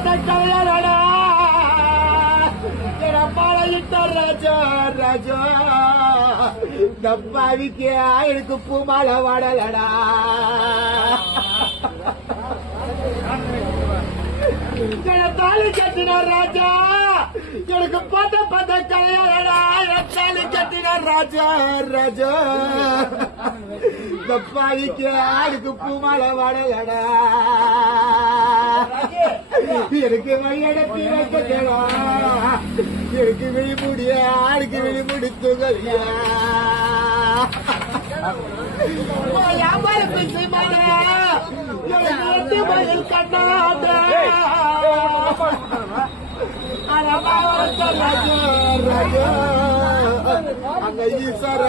கலையாடா பாளையிட்ட ராஜா ராஜா தப்பாவிக்கே எனக்கு பூமாலை வாடலடா தாலி கட்டினார் ராஜா எனக்கு பார்த்த கலையாடா தாலி கட்டினார் ராஜா ராஜா தப்பாவிக்கே எனக்கு பூமாலை வாடலடா எனக்கு வழியடத்தி வைக்கலாம் எனக்கு விழிமுடிய ஆளுக்கு விழிமுடி துகலியா வியாபாரம் செய்வாங்க எனக்கு பதில் கண்ணாத ராஜா ராஜா அங்க ஈஸ்வர